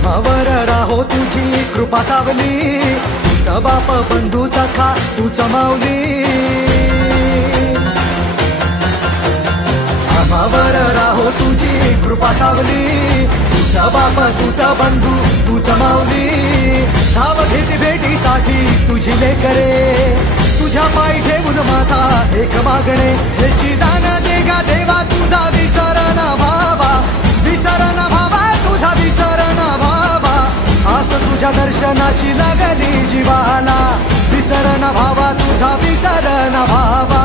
आम्हावर राहो तुझी कृपा सावली, तुझा बाप बंधू सखा तूच माऊली. आम्हावर राहो तुझी कृपा सावली, तुझा बाप तुझा बंधू तूच माऊली. धाव घेती भेटीसाठी तुझी लेकरे, तुझ्या पायी ठेवून माथा एक मागणे. ह्याची दान दे गा देवा तुझा विसर न भावा, विसर न भावा तुझा विसर न भावा. आस तुझ्या दर्शनाची लागली जीवाला, विसर न भावा तुझा विसर न भावा.